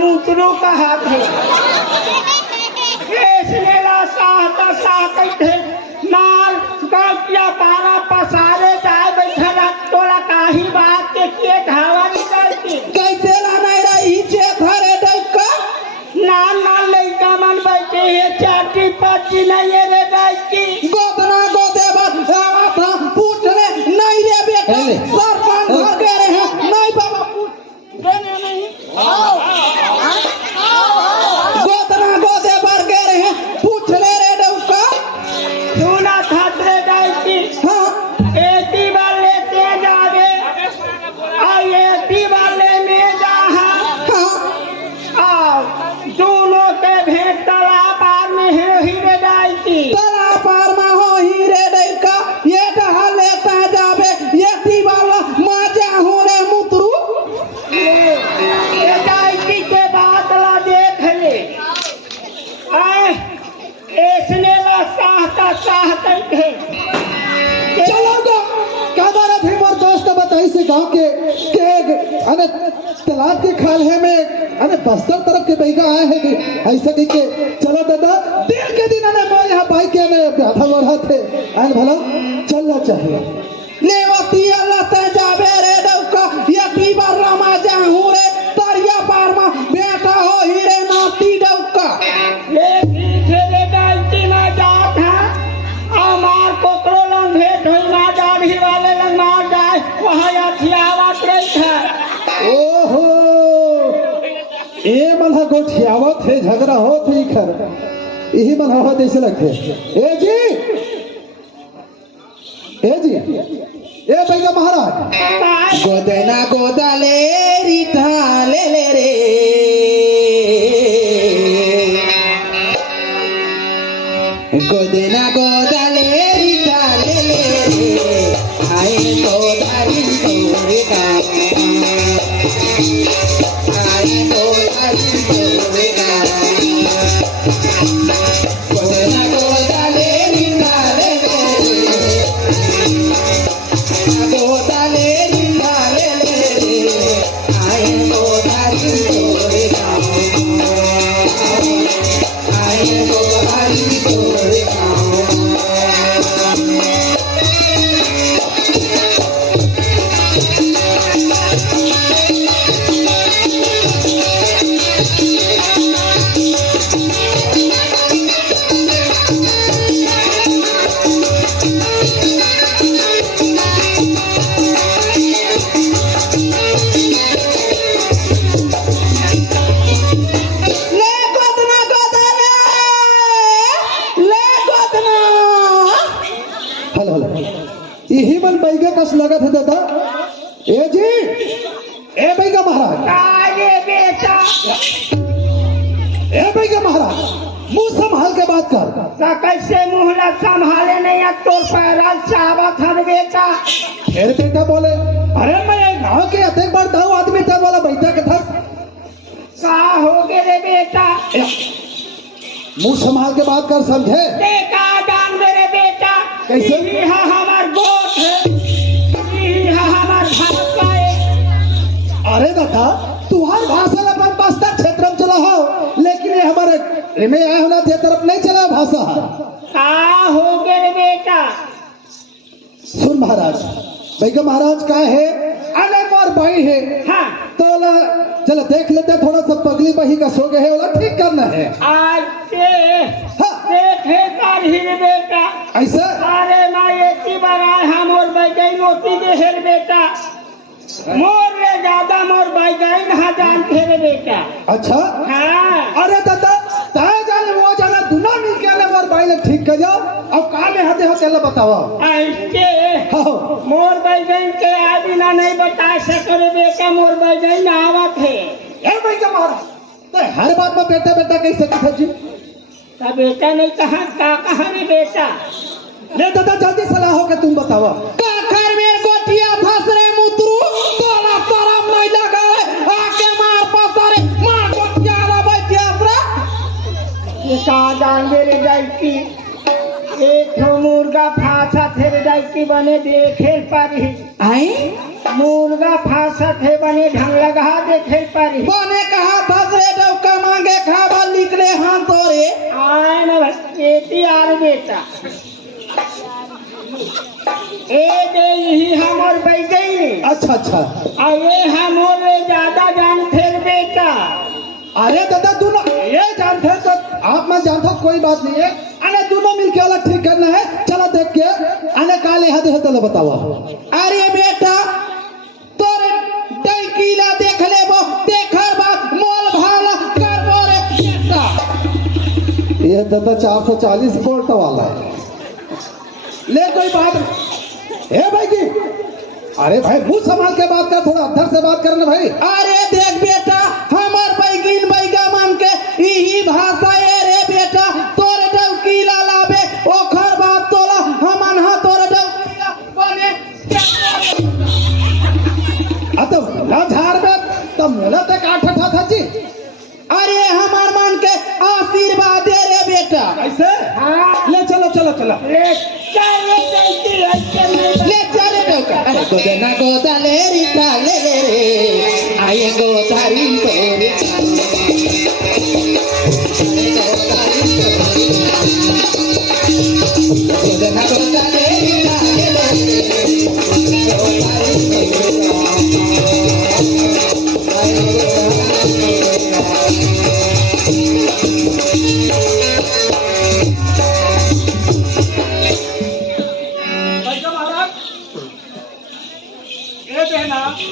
दूसरों का हाथ है। माल गौतिया पारा पसारे जाए बैठा तोला काही बात के किए धावा निकलती कैसे लाना रही छे घरे डका नान नान लइका मन बैठे है चाटी पाटी नहीं है रे बैठी गोदना गोदे बस आवा था पूछ ले नहीं रे बेटा सरपंच घर के रहे हैं नहीं बाबा पूछ देने नहीं गोदना गोदे भर के रहे हैं पूछ ले रे डका सुना खातरे डालती हां एती वाले ते जावे आई एती वाले में जा हां आओ दोनों के भेंट तालाब पार में है हीरे डालती तालाब पार में हो हीरे डका ये कहा लेता जावे ये ती वाला माजा हो रे मुतरू ये डालती के बाद ला देख ले आए इसने ला साहता है चलो गो कादर थी मोर दोस्त बताई से गांव के अने तालाब के खाले में अने बस्तर तरफ के बैगा आए हैं कि ऐसे नहीं के चलो दादा दिन के दिन अने मैं यहाँ बाइक के में बैठा हुआ थे अन भला चलना चाहिए नेवती अल्लाह ते जावे रे डौका ये की बार रमा जाहू रे तरिया पार में बैठा हो हीरे नाती डौका ले पीछे रे डालती ना जात है हमार कोकरो लंग भेंट होई ना दाढ़ी वाले लंग मार जाए वहाँ अथियावत रही है ओहो ए मल्हा गोठियावत है झगड़ा होत है खर यही मल्हा होत ऐसे लगते ए जी ए भैया महाराज गोदना गोदाले रीता ले ले रे गोदना गोदाले रीता ले ले रे आए तो दारी तोरे का आए तो दारी तोरे का गोदना गोदाले रीता ले ले गोदाले रीता ले ले आए तो दारी तोरे का आए तो दारी तोरे का यही मन बैगा कस लगत है दादा ए जी ए बैगा महाराज आगे बेटा ए बैगा महाराज मुंह संभाल के बात कर ता कैसे मुहला संभाले नहीं अब तो पैरा चावत हर बेटा फिर बेटा बोले अरे मैं गांव के अतेक बार दाऊ आदमी था वाला बैठा के था का हो गए रे बेटा मुंह संभाल के बात कर समझे देखा जान मेरे बेटा कैसे? यही हमार गोट है अरे दादा तुहार भाषा अपन बस्तर क्षेत्र में चला हो, लेकिन ये हमारे में आया होना थे तरफ नहीं चला भाषा। का हो गए बेटा? सुन महाराज, भैया महाराज का है अलग और भाई है। हाँ तो चलो देख लेते हैं, थोड़ा सा पगली बही का सो गए है, वाला ठीक करना है। आज से हाँ। देखे कर ही बेटा। ऐसा अरे माँ एक बनाए हम और बैगन रोटी दे हेर बेटा, मोर रे ज्यादा मोर बैगन हाँ जानते रे बेटा। अच्छा। हाँ अरे दादा ताए जाने वो जाना दुना मिल के अलग और भाई लोग ठीक कर जाओ। अब कहाँ में हाथे हाथे अल्लाह बताओ। ऐसे हाँ। मोर बैगन के आदि ना नहीं बता सको रे बेटा, मोर बैगन आवत है। ए भैया महाराज तो हर बात में बेटा बेटा कैसे किसे जी? का बेटा नहीं कहा का कहा रे बेटा? ले दादा जल्दी सलाह हो के तुम बताओ। काखर मेर गोटिया फंस रे मुतरू, तोला शरम नहीं लगा रे, आके मार पसारे मार गोटिया ला बैठिया रे। ये कहाँ जाएंगे रे जाइकी? एक मुर्गा फांसा थे रे जाइकी बने देखे पारी। आई मुर्गा फांसा थे बने ढंग लगा देखे पारी। बने कहा फंस रे डौका मांगे खावा निकले हाथ तोरे। आए न बेटी आर बेटा, ए दे यही हमर बैगन। अच्छा अच्छा। और ये हमर ज्यादा जानते रे बेटा। अरे दादा दोनों ये जानते हैं तो आप मैं जानता हूँ, कोई बात नहीं है। अरे दोनों मिलके अलग ठीक करना है। चलो देख के अने काले हाथे हाथे बताओ। अरे बेटा तोरे डैकीला देख ले वो देखर बात मोल भाला कर मोरे बेटा। ये दादा 440 वोल्ट वाला है। ले कोई बात ए भाई की, अरे भाई मुंह संभाल के बात कर, थोड़ा अधर से बात करना भाई। अरे देख बेटा हमर बैगिन बैगा मान के यही भाषा है रे बेटा, तोरे डौकीला लाबे ओखर बात तोला हमन हा तोरे डौकीला बने। तो ना झाड़ में तब मेला तक आठ था जी। अरे हमार मान के आशीर्वाद दे रे बेटा। ऐसे हाँ ले चलो चलो चलो। ले चले जाइकी ऐसे नहीं। ले चले डौका। अरे गोदना गोदा ले रिता ले रे, आए गोदारी तोरे। गोदना गोदा ले रिता ले रे, गोदारी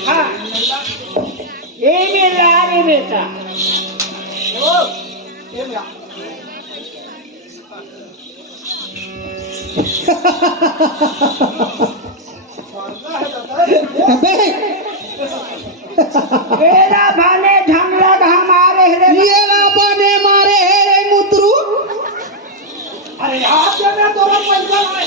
हाँ ये मेरा रे बेटा। मेरा भाने ढंग लग हमारे रे। ये ना बने मारे है रे मुतरू। अरे आप जो मैं दोनों पैसा लाए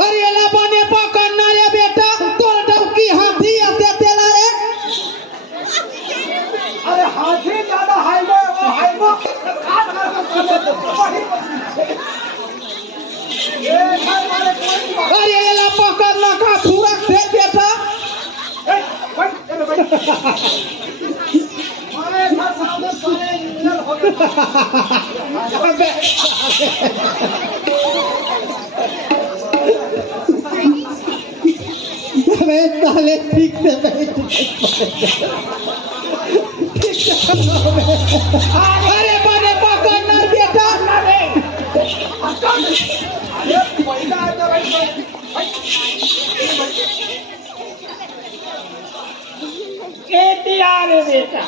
अरे ला बने पकड़ना रे बेटा, तोर डौकी हाथी आते तेला रे। अरे हाथी ज्यादा हाईवे वो हाईवे अरे ला पकड़ना का पूरा दे बेटा। मैं ताले ठीक से बैठ। अरे बने पकड़ना बेटा। दिया रे बेटा,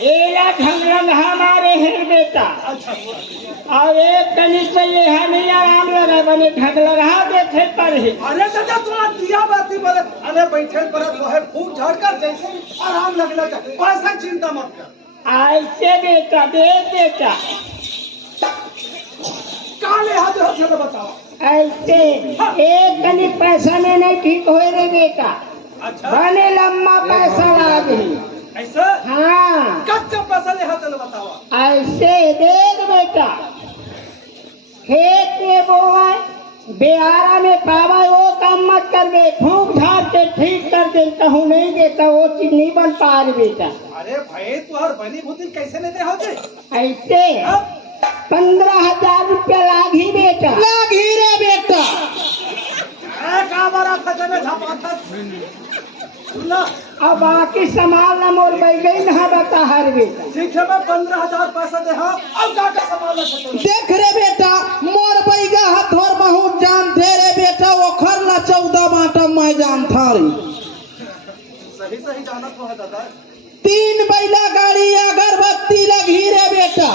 एला ढंग लग हमारे है बेटा। और एक कनी पे ये है नहीं आराम लगा बने ढंग लगा देखे पर ही। अरे दादा थोड़ा दिया बाती बोले, अरे बैठे पर वो है फूट झाड़ कर जैसे आराम लगने लगा, ऐसा चिंता मत कर। ऐसे बेटा दे बेटा, काले हाथ हाथ बताओ। ऐसे एक कनी पैसा में नहीं ठीक हो रे बेटा। अच्छा बने लम्बा पैसा लागे। ऐसा हाँ कच्चा पैसा ले हाथ बताओ। ऐसे देख बेटा, खेत में बोवाए बेहारा में पावा वो काम मत कर दे, फूंक झाड़ के ठीक कर दे, कहूँ नहीं देता वो चीज नहीं बन पा रही बेटा। अरे भाई तू और बनी बुद्धि कैसे लेते हो जी? ऐसे 15,000 रुपया लागी बेटा। लागी रे बेटा। अब बाकी सामान न मोर बैगई न बता हर बेटा। ठीक है, मैं 15,000 पैसा दे। हाँ अब का सामान देख रे बेटा, मोर बैगा हथौर बहुत जान थे रे बेटा, वो खरला 14 बाटा मैं जान था रे। सही सही जाना तो है दादा। 3 बैला गाड़ी अगरबत्ती लगी रे बेटा।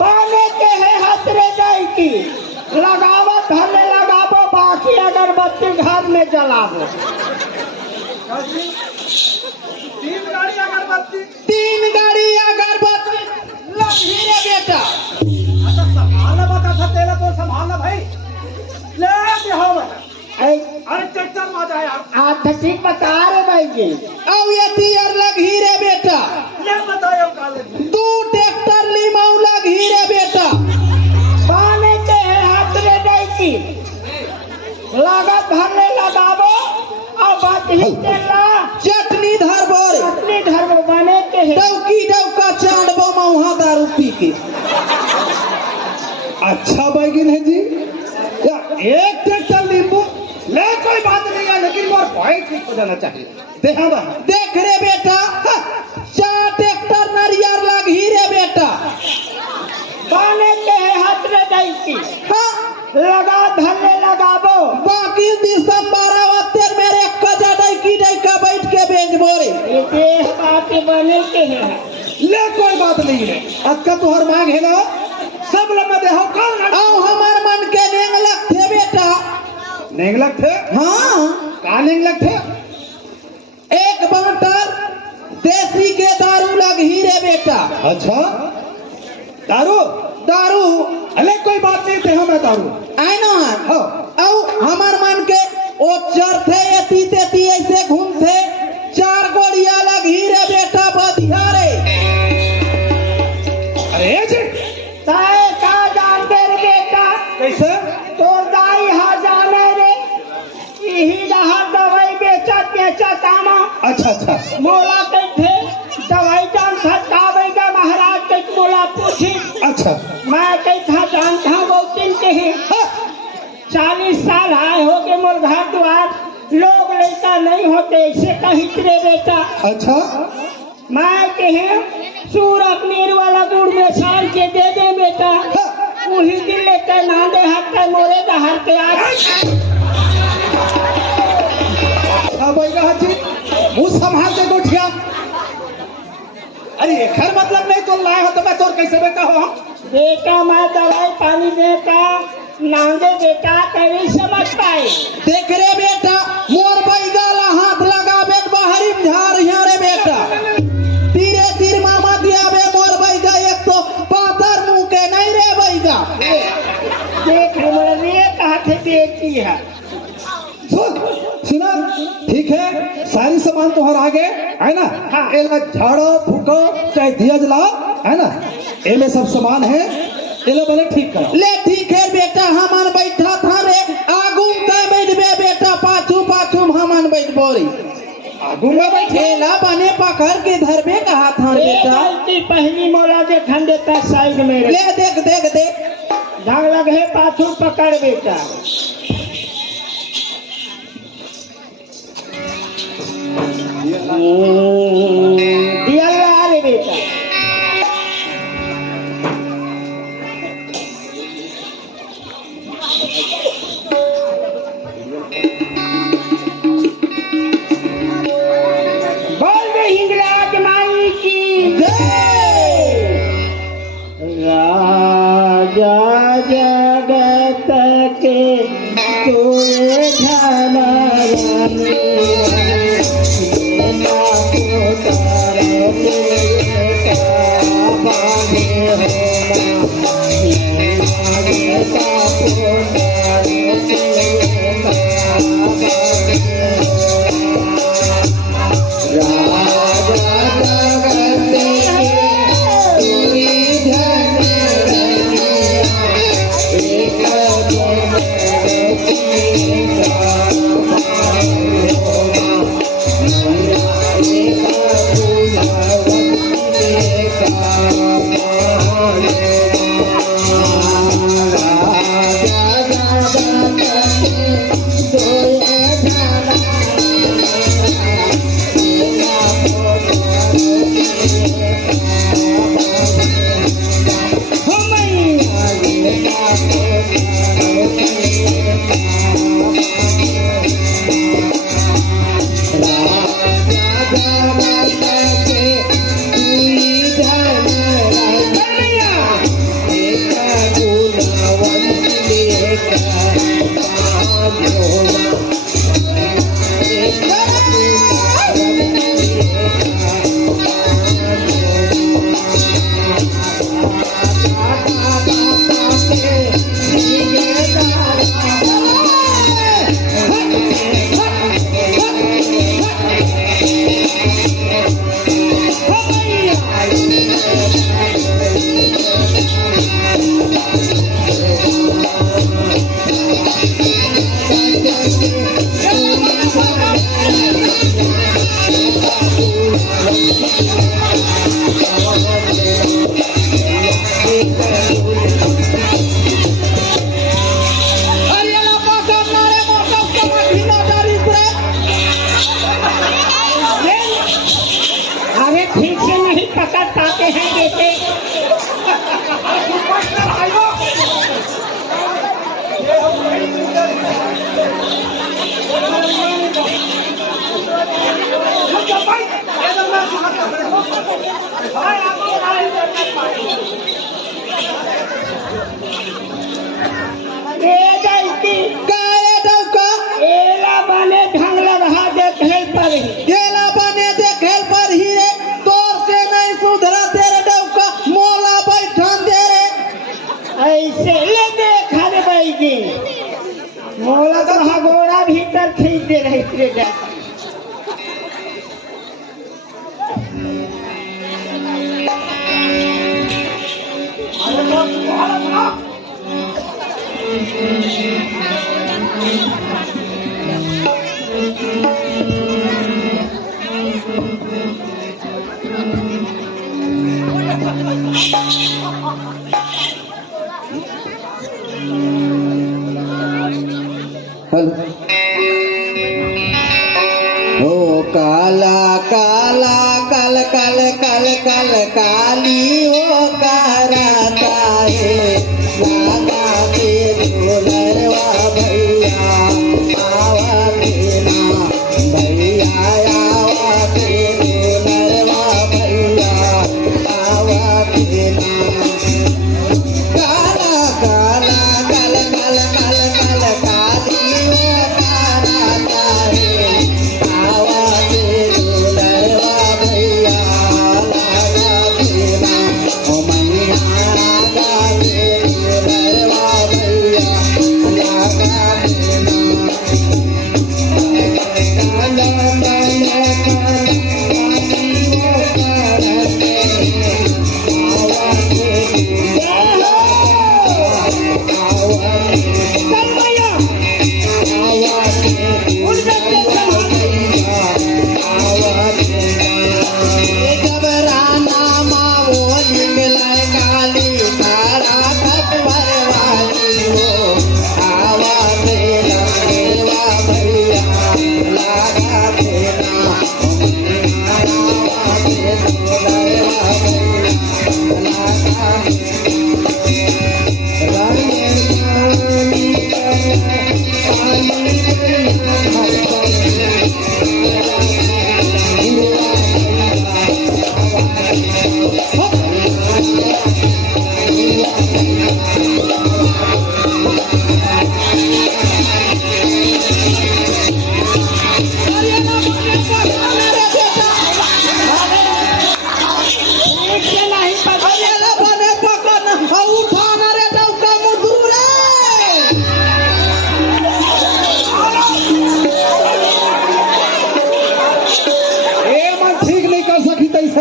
बाने के है हाथ रे जाई की लगावत हले लगाबो, बाकी अगरबत्ती घर में जलाबो। 3 गाड़ी अगरबत्ती। 3 गाड़ी अगरबत्ती लगी रे बेटा। अच्छा संभालना बता था तेरा तो संभालना भाई। ले बिहाव बता। अरे ट्रैक्टर में आ जाए यार। आज ठीक बता रे भाई जी। अब ये तियर लगी रे बेटा। ले बताओ काले। 2 ट्रैक्टर लीमाऊ लगी रे बेटा। बाने के है हाथ रे जाई की लागत भरने लगाबो और बात ही चला चटनी धरबो रे। अपने घर में बने के है डौकी डौका चांदबो मौहा दारू पी के। अच्छा बैगिन है जी। या एक ट्रैक्टर नींबू ले, कोई बात नहीं है, लेकिन मोर भाई ठीक हो जाना चाहिए। देखा भाई देख रे बेटा, 4 ट्रैक्टर नारियर लगी रे बेटा। बाने के है हाथ रे जाई की हाँ, लगा धरने लगाबो। बाकी दिसंबर आवतेर मेरे कजा डैकी डैका बैठ के बेचबो रे। ये देह बातें बने के है। ले कोई बात नहीं है। अक्का तुहर मांग है ना, सब लोग में देहो कौन ना। आओ हमार मन के नेंगलक थे बेटा। नेंगलक थे? हाँ, का नेंगलक थे? 1 बाटर देसी के दारू लगी रे बेटा। अच्छा दारू। दारू अरे कोई बात नहीं थे, हमें दारू आई ना है। हाँ। औ हमार मन के ओ चरथे एती तेती ऐसे घूमते 4 गोलियां लगी रे बेटा बधिया रे। अरे जी ताए का जानते रे बेटा, कैसे? तो दाई हा जाने रे यही रहा दवाई बेचा तामा। अच्छा अच्छा मोला कहते दवाई जान था का महाराज के मोला पूछी। अच्छा। मैं कहता जानता बहुत दिन के ही 40 साल आए हो गए मोर घर द्वार, लोग लड़का नहीं होते ऐसे कहीं रे बेटा। अच्छा मैं कहे सूरत नीर वाला गुड़ में साल के दे दे बेटा, वही दिन लेते नांदे हाथ का मोरे दहार के हाजी मुँह संभाल के गोठिया। अरे खैर मतलब नहीं तो लाए हो तो मैं तोर कैसे बेटा हो हम? बेटा मैं दवाई पानी देता नांदे बेटा कभी समझ पाए। देख रे बेटा, मोर बैगाला हाथ लगाबे बाहरी में झाड़ यहाँ रे बेटा। धीरे धीरे मामा दियाबे मोर बैगा, एक तो पातर मुंह के नहीं रे बैगा। देख रे कहा थे बेटी है। सुना ठीक है, सारी सामान तुम्हारा आगे है ना। हाँ। एला झाड़ो फूको चाहे दिया जलाओ है ना, एले सब सामान है, एले बने ठीक करो। ले ठीक है बेटा, हमन बैठा था रे आगू में बैठबे बेटा, पाछू पाछू हमन बैठबो रे। आगू में बैठे ठेला बने पकड़ के धरबे कहा था बेटा। की पहली मोला जे ठंड देता साइड में ले देख देख देख ढंग लगे पाछू पकड़ बेटा। दिया रे बेटा। बोल दे हिंगराज माई की जय। राजा जगत के तोरे एक अरे ला पकड़ना रे मोटा का ढीला डारी रे। अरे ठीक से नहीं पकड़ पाते हैं बेटे। काहे डौका एला बने ढंग लगा देखे पर ही। गेला बने देखे पर ही रे, तोर से नहीं सुधरा तेरे डौका, मोला बैठन दे रे। ऐसे ले देखा रे बैगी मोला तो हगोड़ा भीतर खींच दे रहे थे जा। ओ काला काला कल कल कल कल काली ओ कराता है लागा के दुलरवा भैया आवा केना भैया आवा के दुलरवा भैया आवा केना काला काला कल कल कल कल काली ओ कराता है आवा के दुलरवा भैया लागा केना ओ मैया लागा के दुलरवा भैया लागा केना काला काला काली ओ कराता है आवा के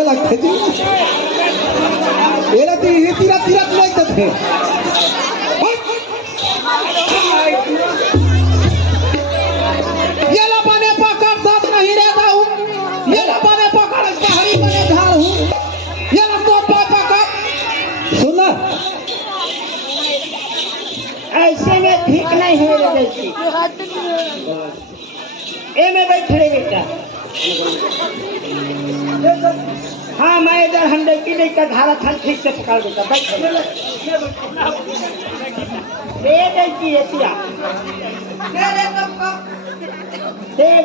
लगते जी एरा ती ही तीरा तीरा लगते थे ये ला बने पकड़ साथ नहीं रहता हूँ, ये ला बने पकड़ बाहरी बने झाड़ हूँ, ये ला तो पकड़ सुना ऐसे में ठीक नहीं हो रही थी ए में बैठे बेटा। हाँ मैं इधर हम नहीं का धारा था ठीक से पकड़ देता बैठे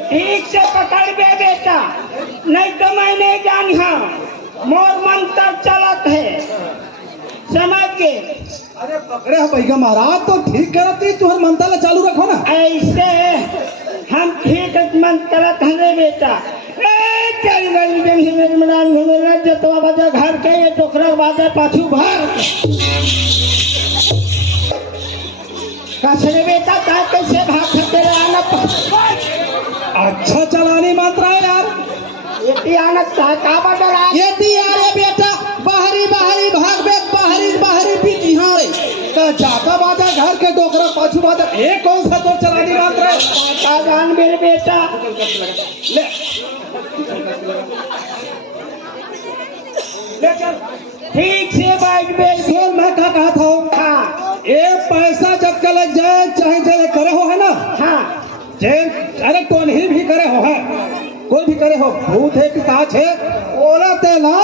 ठीक से पकड़ बे बेटा, नहीं तो मैं नहीं जानी। हाँ मोर मंत्र चलत है समझ के। अरे पकड़े हो भैया महाराज तो ठीक करती तुहर मंत्रालय चालू रखो ना। ऐसे हम ठीक मंत्र करत हैं बेटा। जतवा बाजा घर के ये टोकरा बाजा पाछू भर कसरे बेटा का कैसे भाग सकते आना अच्छा चलानी मंत्र है यार ये आना का बदला ये दियारे बेटा बाहरी बाहरी भाग बे बाहरी बाहरी बीच यहाँ रे तो जाता बाजा घर के डोकरा पाछू बाजा एक कौन सा तो चलानी मंत्र है का जान मेरे बेटा। ले ठीक से बैठ बे। सुन मैं क्या कहा था हाँ ये पैसा जब के लग जाए चाहे चाहे करे हो है ना हाँ जेल अरे कौन ही भी करे हो है कोई भी करे हो भूत है पिताच है ओला तेला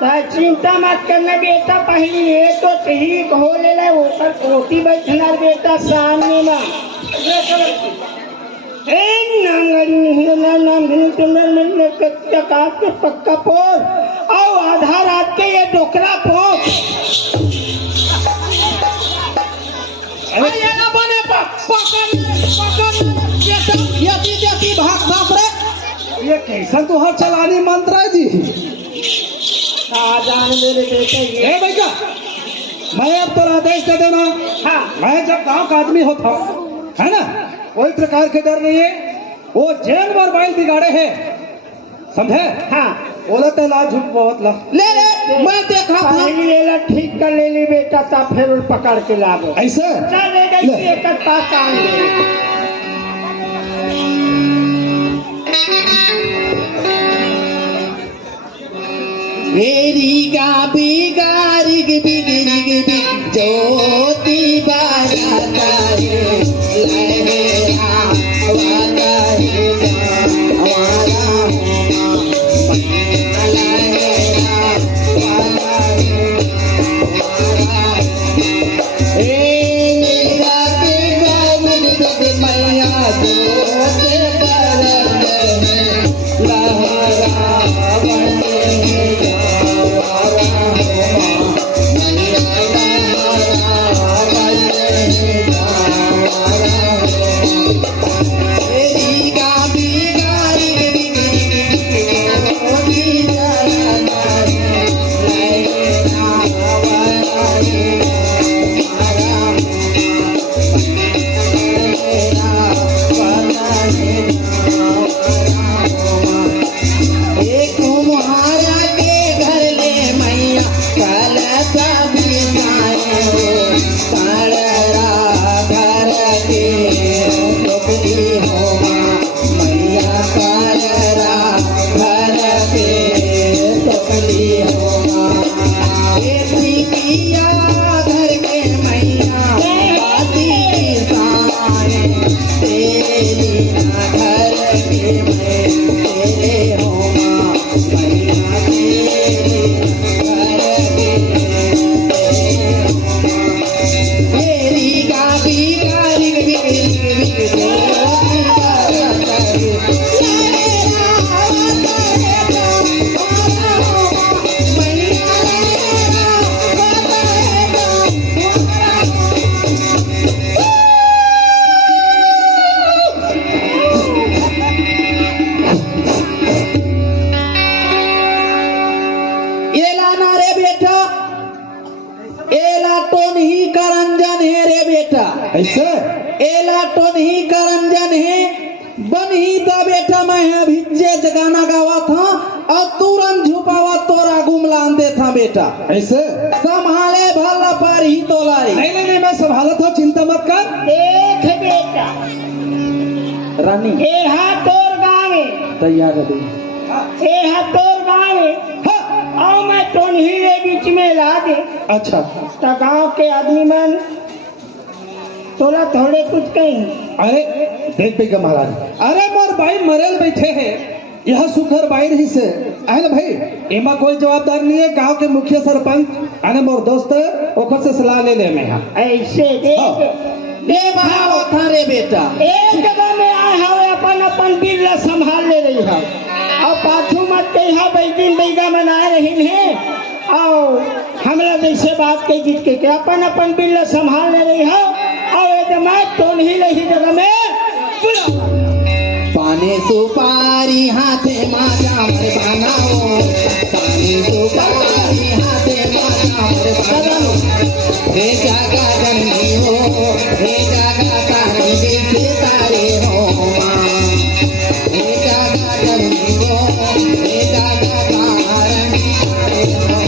तो चिंता मत करना बेटा, पहली ये तो ठीक हो ले ऊपर ओटी बैठना बेटा सामने ना पक्का पोर और आधा रात के ये डोकरा पोक अरे ना बने पकड़ यति भाग भाग रे। ये कैसा तो हर चलानी मंत्र है जी जान मेरे बेटे ये ए भैया मैं अब तो आदेश दे देना हाँ मैं जब गांव का आदमी होता है ना कोई प्रकार के डर नहीं है वो जेल में बाइल बिगाड़े है समझे हाँ बोला तो ला झूठ बहुत ला ले ले मैं देखा था पहली ले ला ठीक कर ले ली बेटा, तब फिर उन पकड़ के लाओ ऐसे चले गई एक पास आएंगे। मेरी गा बिगारी बिगड़ी ज्योति बाराता है लहरा वाला है हमारा लहरा वाला है मेरा बिगारी मैया ज्योति बाराता है लहरा ऐसे एला तो नहीं करंजन है बन ही दा बेटा मैं अभी जे गाना गावा था और तुरंत झुपावा तोरा गुमलान दे था बेटा ऐसे संभाले भला पर ही तो लाई नहीं मैं संभालत हूँ चिंता मत कर देख बेटा रानी ये हाथ तोर गावे तैयार है ये हाथ तोर गावे और मैं टोनही रे बीच में ला दे अच्छा तो गाँव के आदमी मन तोला थोड़े कुछ कहीं अरे देख बेगा महाराज अरे मोर भाई मरेल बैठे हैं यह सुखर बाई रही से है ना भाई एमा कोई जवाबदार नहीं है गांव के मुखिया सरपंच अरे मोर दोस्त ओकर से सलाह ले ले मैं ऐसे देख ले भाव था रे बेटा एक जगह में आए हवे अपन अपन बिल्ला संभाल ले रही है और पाछू मत कही बैदिन बैगा मनाए रही है और हमरा जैसे बात कही जीत के अपन अपन बिल्ला संभाल ले रही है और एकदम तो नहीं रही जगह में पाने सुपारी हाथे माजा मर बनाओ पाने सुपारी हाथे माजा मर बनाओ हे जागा जननी हो हे जागा तारे बेटे तारे हो मां हे जागा जननी हो हे जागा तारे तारे हो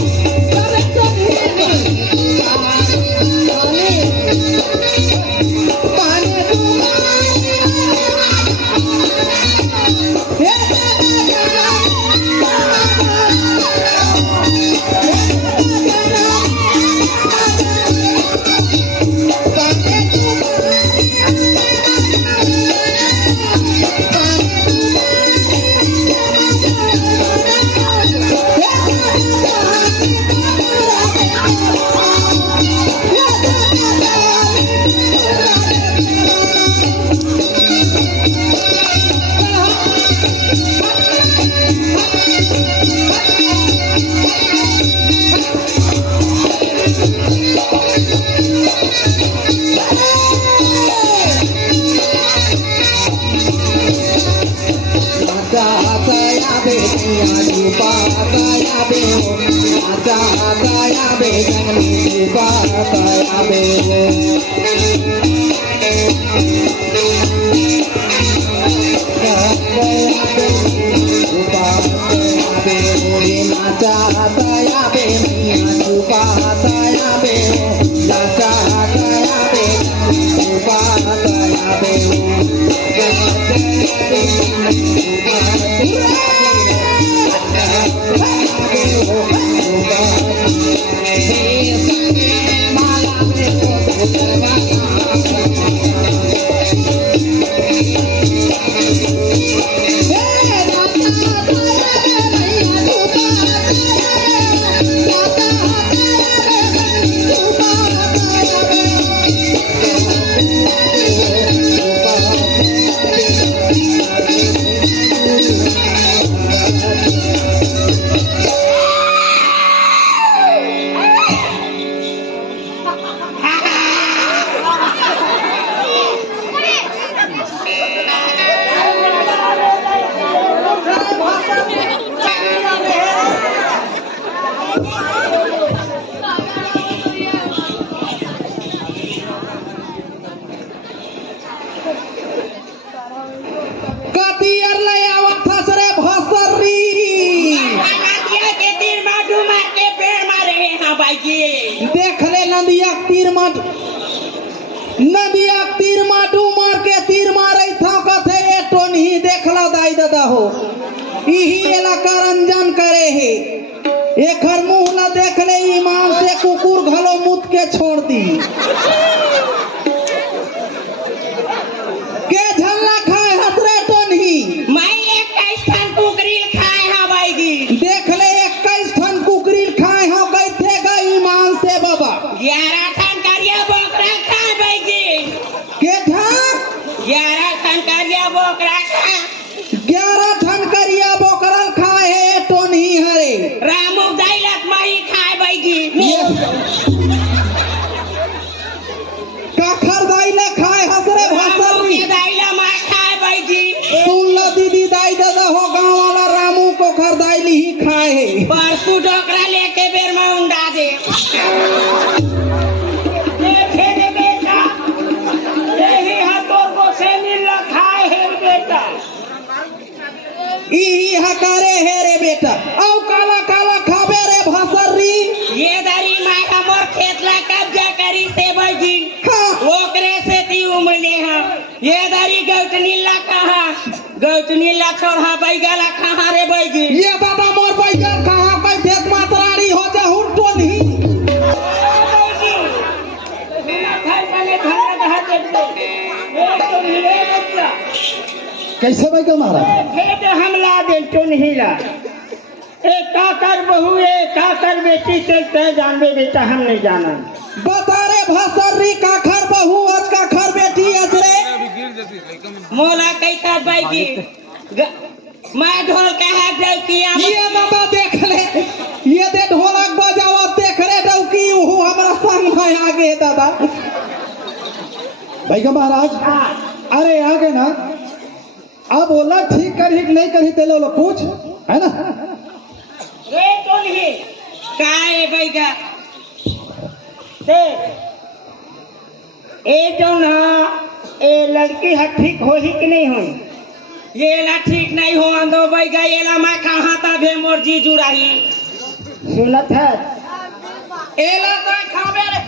नाचा बे जंगली बाता बे नाचा दया बे मियाँ छुपा दया बे नाचा दया बे छुपा दया बे कतियर ले आवत था सरे भसरी नदिया के तीर माडू मार के पेड़ मारे हैं हाँ भाई जी। देख ले नदिया तीर माडू मार के तीर मारे था कथे ए टोनी देख ला दाई दादा हो इही इलाका रंजन करे है एकर मुंह ला देख ले ईमान से कुकुर घलो मुत के छोड़ दी के झल्ला खाए हसरे टोनी मैं 21 टन कुकरी खाए हाँ भाई जी। देख ले 21 टन कुकरी खाए हो गई थे गई ईमान से बाबा 11 टन करिया बोकरा खाए भाई जी। के झाक 11 टन करिया बोकरा खाए 11 टन करिया बोकरल खाए है टोनी हरे रामू दैलत माही खाए भाई जी। काखर दाइले खाए हसरे भसरी के दैला माँ खाए भाई जी। सुन ला दीदी दाई दादा हो गांव वाला रामू को खरदाइली ही खाए है परसू डोकरा लेके बेर में उंडा दे देखे रे बेटा यही हाथों को से मिल खाए है बेटा। इही हकारे है रे बेटा औ काला काला खाबे रे भसरी ये दारी माँ का मोर खेत ला कब्जा करी से भाई जी। हाँ ओकरे से ती उमले हाँ ये दारी गौतनीला कहाँ गौतनीला छोड़ा बैगला कहाँ रे भाई जी। ये दादा मोर बैगल कहाँ कोई देख मातराड़ी हो जा हुन टोनी कैसे भाई का मारा हमला दे तो नहीं ला एक काकर बहू एक काकर बेटी चलते जानबे बेटा हम नहीं जाना। बता रे भसरी काखर बहू आज काखर बेटी अजरे मोला कैसा भाई जी मैं ढोल के हाथ जाऊ किया ये दादा देख ले ये दे ढोलक बजावा देख रे डौकी हूँ हमरा संग है आगे दादा भाई का महाराज अरे आगे ना अब बोला ठीक कर ही नहीं कर ही तेलो लो पूछ है ना रे तो नहीं काय बैगा ते ए जो ना ए लड़की है ठीक हो ही कि नहीं हो ये ला ठीक नहीं हो अंदो बैगा ये ला मैं कहाँ था भे मोर जी जुड़ाही सुनत है ए ला तो खाबे रे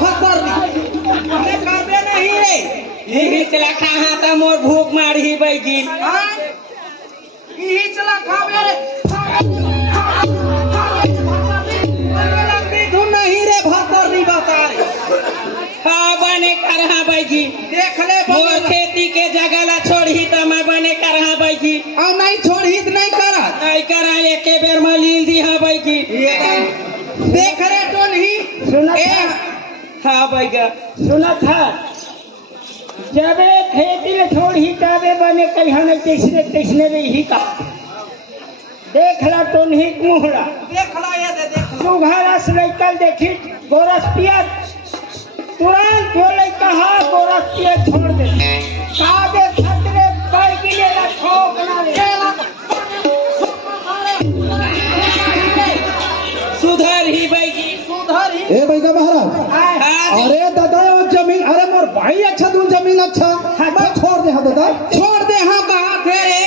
भसर अरे खाबे नहीं रे यही चला कहाँ था मोर भूख मारी बैगी यही चला खाबे रे तू नहीं रे भसर नहीं बता रे हाँ बने कर बैगी देख ले मोर खेती के जगह ला छोड़ी तो मैं बने कर बैगी और नहीं छोड़ी तो नहीं करा नहीं करा एक बेर में लील दी हाँ बैगी देख रे तो नहीं सुनत हाँ बैगा सुनत है जब खेती ले छोड़ी तबे बने कहीं न कैसने रही का देख ला तो नहीं मुहरा देख ला ये दे देख तू घर से लेकर देखी गोरस्तिया तुरंत जो लड़का हाँ गोरस्तिया छोड़ दे कादे खतरे पर गिले ला ठोक ना रे भाई अच्छा तू जमीन अच्छा मैं छोड़ दे हाँ दादा छोड़ दे हाँ कहा थे रे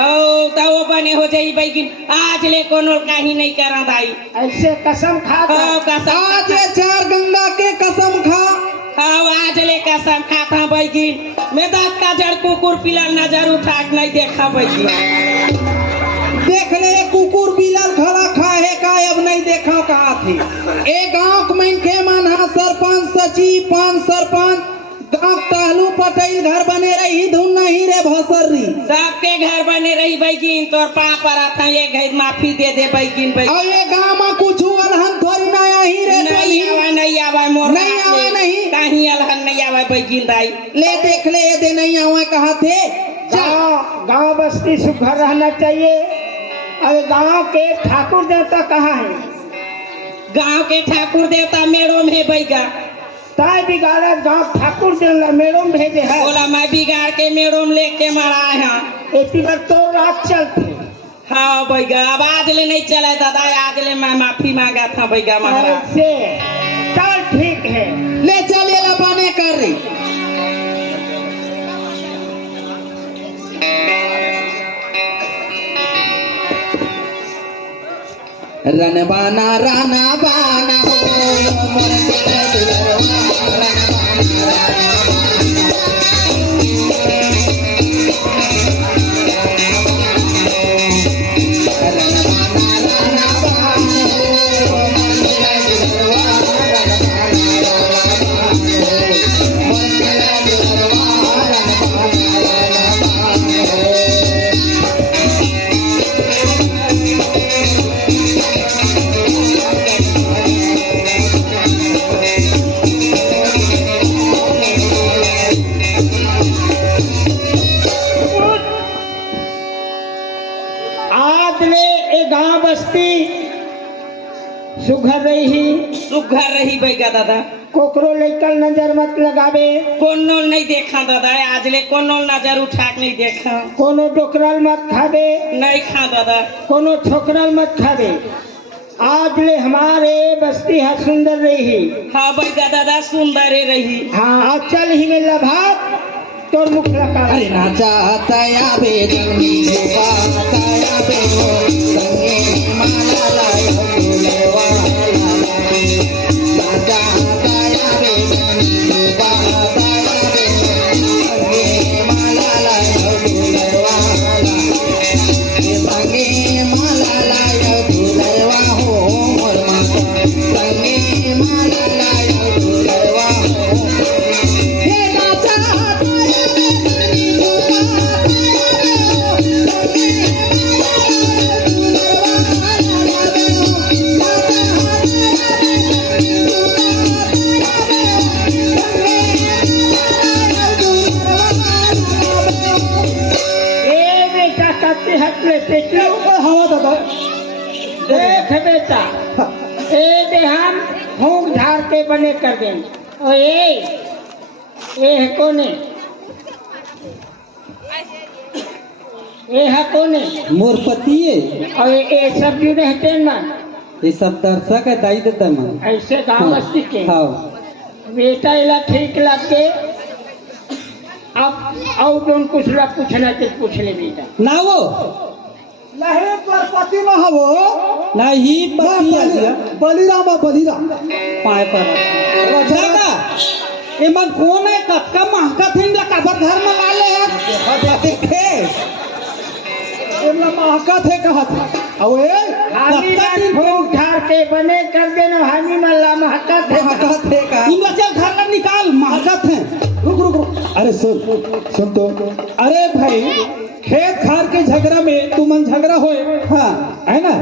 ओ तो वो बने हो जाई बैगिन आज ले कोनो काही नहीं करा दाई ऐसे कसम खा ओ कसम आज ये चार गंगा के कसम खा ओ आज ले कसम खाता बैगिन मैं दांत का जड़ कुकुर पिलर नजर उठा के नहीं देखा बैगिन देख ले कुकुर बिलाल खड़ा खाए का अब नहीं देखा कहा थे ए गांव में के माना सरपंच सचिव पांच सरपंच गांव टहलू पटेल घर बने रही धुन नहीं रे भसरी सबके घर बने रही बैगिन तोर पाप पर था ये घर माफी दे दे बैगिन बैगिन और ये गांव में कुछ अलहन थोड़ी ना ही रे नहीं आवा मोर नहीं आवा नहीं कहीं अलहन नहीं आवा बैगिन दाई ले देख ले ये दे नहीं आवा कहा थे गांव बस्ती सुखर रहना चाहिए। अरे गांव के ठाकुर देवता कहाँ है? गांव के ठाकुर देवता मेड़ो में बैगा ताय बिगाड़ा गांव ठाकुर देवता मेड़ो में भेजे है। बोला मैं बिगाड़ के मेड़ो में लेके मारा है इतनी बार तो रात चलती हाँ बैगा अब आज ले नहीं चला दादा आज ले मैं माफी मांगा था बैगा महाराज से चल ठीक है ले चल ये लबाने कर रही रनबाना राना बाना हो मोर तेरे दुलरवा रनबाना सुघर रही बैगा दादा कोकरो लेकर नजर मत लगावे कोनो नहीं देखा दादा आज ले कोनो नजर उठा के नहीं देखा कोनो डोकरल मत खावे नहीं खा दादा कोनो ठोकरल मत खावे आज ले हमारे बस्ती है सुंदर रही हाँ बैगा दादा सुंदर रही हाँ आज चल ही में लभात तो मुख लगा अरे ना चाहता या बे जंगी गोपा ताया बे हो संगे माला लाया फूलवा ना चाहता या बे जंगी गोपा ताया बे संगे माला लाया फूलवा संगे माला लाया फूलवा हो मोर माता संगे माला लाया फूलवा हो हे ना चाहता हवा दादा देख बेटा ए दे हम फूंक झाड़ के बने कर देंगे ओ ये है कोने ये है कोने मोर पति और ये सब जो रहते हैं ना ये सब दर्शक है दाई देता मैं ऐसे गाँव बस्ती के हाँ बेटा इला ठीक लग के अब और जो कुछ ला पूछना तो पूछ ले बेटा ना वो लहे पर पति में हवो नहीं पति आ गया बलिराम बलिराम पाए पर दादा ये मन कौन है कटका महका थे इनला काबर घर में ला ले हैं देखे इनला महका थे कहा था अब ए हानी में फूंक झाड़ के बने कर देना हानी में ला महका थे महका थे का इनला चल घर में निकाल महका थे रुक रुक रुक अरे सुन तो अरे भाई खेत खार के झगड़ा में तू मन झगड़ा होए हाँ है ना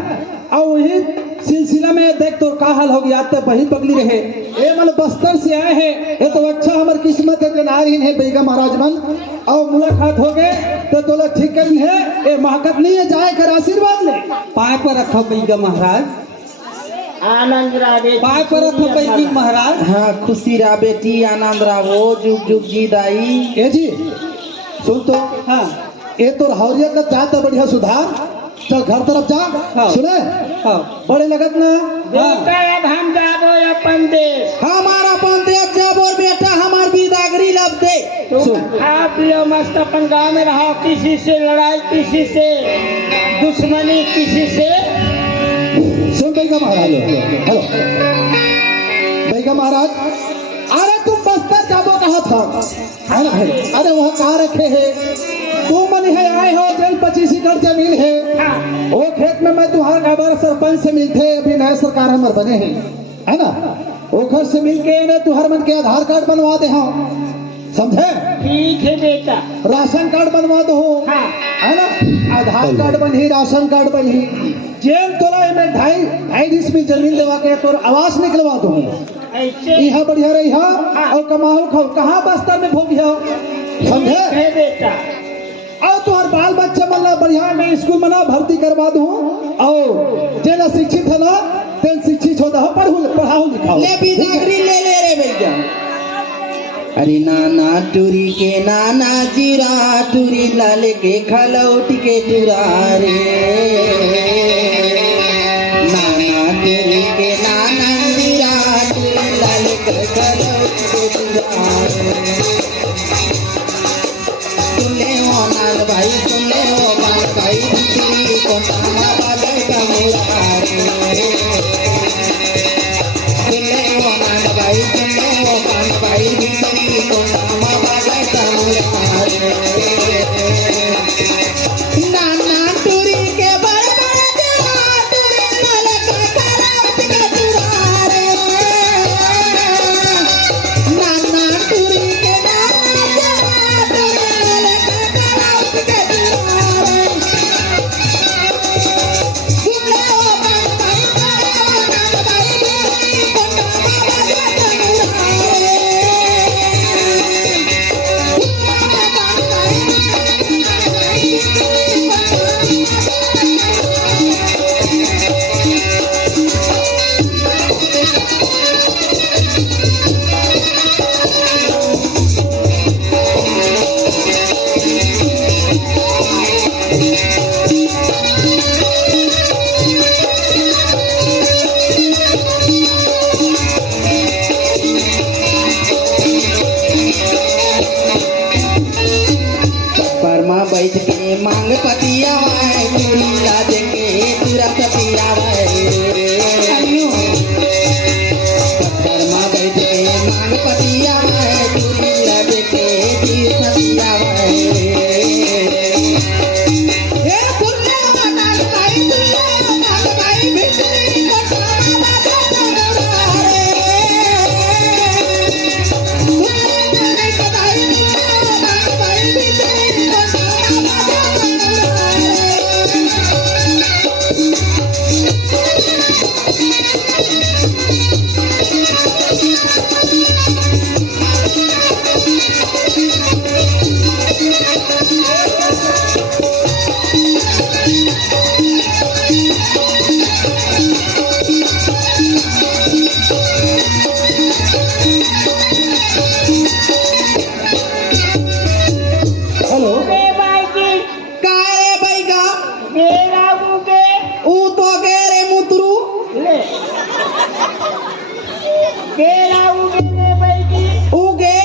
और वही सिलसिला में देख तो का हाल हो गया तो बहिन पगली रहे ये मन बस्तर से आए हैं ये तो अच्छा हमार किस्मत है नारी है बेगा महाराज मन और मुलाकात हो गए तो तोला ठीक कर है ये महकत नहीं है जाए कर आशीर्वाद ले पाए पर रखो बेगा महाराज आनंद रावे पाए पर रखो बेगी महाराज हाँ खुशी रा बेटी आनंद रावो जुग जुग जी दाई ए जी सुन तो हाँ ये तो हौरियत का जाता बढ़िया सुधार चल घर तरफ जा। हाँ। सुने हाँ। बड़े लगत ना। बेटा अब हम जाबो अपन देश। हमारा अपन देश जब और बेटा हमार बिदागरी लब दे। तुम खा पियो मस्त अपन गाँव में रहो, किसी से लड़ाई, किसी से दुश्मनी, किसी से। सुन बैगा महाराज, हेलो बैगा महाराज, अरे तुम बस्तर जाबो कहा था, है ना भाई? अरे वहाँ कहाँ रखे है तुम मन है आए हो, जल 25 एकड़ जमीन है। हाँ। वो खेत में मैं तुम्हारा काबार सरपंच से मिलते, अभी नए सरकार हमारे बने हैं, है ना? वो घर से मिल के मैं तुहर मन के आधार कार्ड बनवा दे, हाँ समझे? ठीक है बेटा। राशन कार्ड बनवा दो, हाँ। है ना? आधार कार्ड बनी, राशन कार्ड बनी, जेल तोला में 2.5 डिसमिल जमीन देवा के तोर आवास निकलवा दो। ऐसे यहाँ बढ़िया रही हाँ। और कमाओ खाओ, कहाँ बस्तर में भोग जाओ, समझे? ठीक है बेटा। और तुम्हार बाल बच्चा मल्ला बढ़िया में स्कूल में ना भर्ती करवा दूं, और जेला शिक्षित है ना तेल शिक्षित होता हो, पढ़ाओ लिखाओ। ले बिदागरी ले ले रे भैया। अरे नाना टूरी के नाना जीरा, टूरी लाल के खलौट के टूरा रे। नाना टूरी के नाना जीरा, टूरी लाल के खलौट के टूरा रे। सुनले हो नाल भाई, सुनले हो बाल भाई, टूरी को नाना बाल का मुरा रे। सुनले हो नाल भाई, सुनले हो बाल भाई, टूरी को नाना बाल का मुरा रे। नाना टूरी के बड़े बड़े जवा, टूरी लाल का खलौट के टूरा रे। नाना टूरी के नाना जवा, टूरी लाल का खलौट के टूरा रे। सुनले हो बाल भाई, सुनले हो नाल भाई, टूरी को नाना बाल का मुरा रे। सुनले हो बाल भाई, परमा बैठ के मांग पतिया है, चूड़ी लाद के तुरंत पिया परमा बैठ के मांग पतिया है, चूड़ी लाद के तुरंत पिया हे सुनले हो नाल भाई, सुनले हो नाल भाई, भित्री को नाना बाजा तोरा रे। सुनले हो भाई, सुनले हो नाल भाई, भित्री को नाना बाजा तोरा हेलो बे भाई की का रे बैगा। बेरा उगे ऊ तो गे रे मुतरू। ले। बेरा उगे रे भाई की, उगे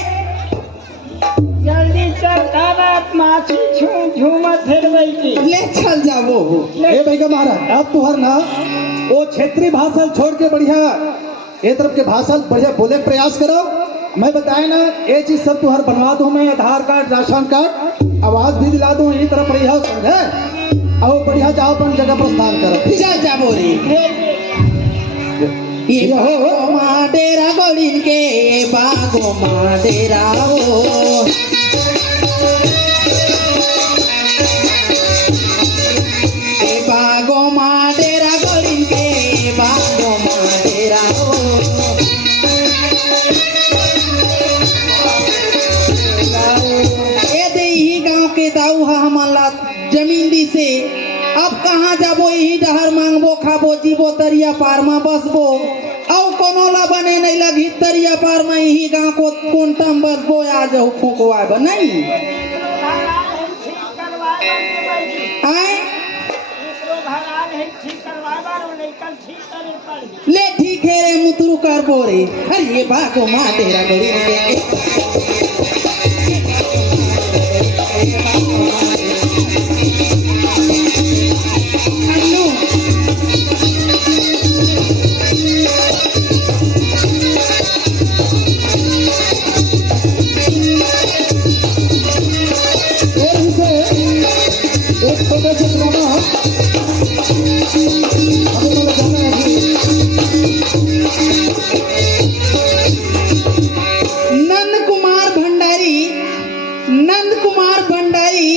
जल्दी चल खाना माछी झूमत है भाई की। ले चल जाबो। ए बैगा महाराज, अब तुहर ना वो क्षेत्रीय भाषा छोड़ के बढ़िया ये तरफ के भाषा बढ़िया बोले के प्रयास करो। मैं बताए ना ये चीज सब तुहर बनवा दूं, मैं आधार कार्ड, राशन कार्ड, आवाज भी दिला दूं, यही तरफ रही समझे? और बढ़िया जाओ अपन जगह प्रस्थान करो। चल जाबो रे। ले ले। ये हो माडेरा गौड़ीन के बागो माडेरा हो। ए बागो माडेरा गौड़ीन के बागो माडेरा हो। ए दे ही गांव के दाऊ हा हमला जमीन दी से। अब कहाँ जाबो, यही डहर मांगबो, खाबो, जीबो, तरिया पार में बसबो। औ कोनो ला बने नहीं लगी तरिया पार में, यही गांव को कोंटम बसबो, आ जाओ खोकवा नहीं आए। कल ठीक करे पड़ ले ठीक है रे मुतरू कर बोरे अरे ये बाको माँ तेरा गोरी रे और इसे एक छोटे से ड्रामा हमें तो जाना है कि नंद कुमार भंडारी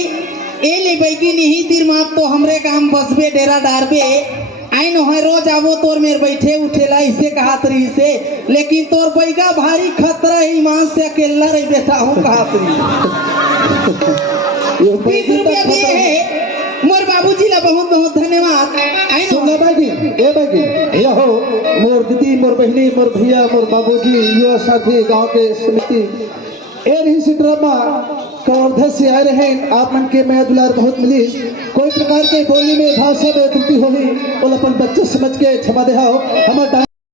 ए ले बैगी नहीं दिमाग तो हमरे काम बसबे डेरा डारबे आई न है रोज आवो तोर मेर बैठे उठेला इसे कहात रही से लेकिन तोर बैगा भारी खतरा है ईमान से अकेला रही बेटा हूँ कहात रही ये 20 रुपया दिए है मोर बाबूजी ला बहुत बहुत धन्यवाद आई सुन न ले बैगी ए बैगी ये हो मोर दीदी मोर बहनी मोर भैया मोर बाबूजी यो साथी गांव के समिति ए नहीं से ड्रामा कवर्धा से आए रहे आप मन के मैं दुलार बहुत मिली कोई प्रकार के बोली में भाषा में त्रुटि होगी और अपन बच्चे समझ के क्षमा दे हमारा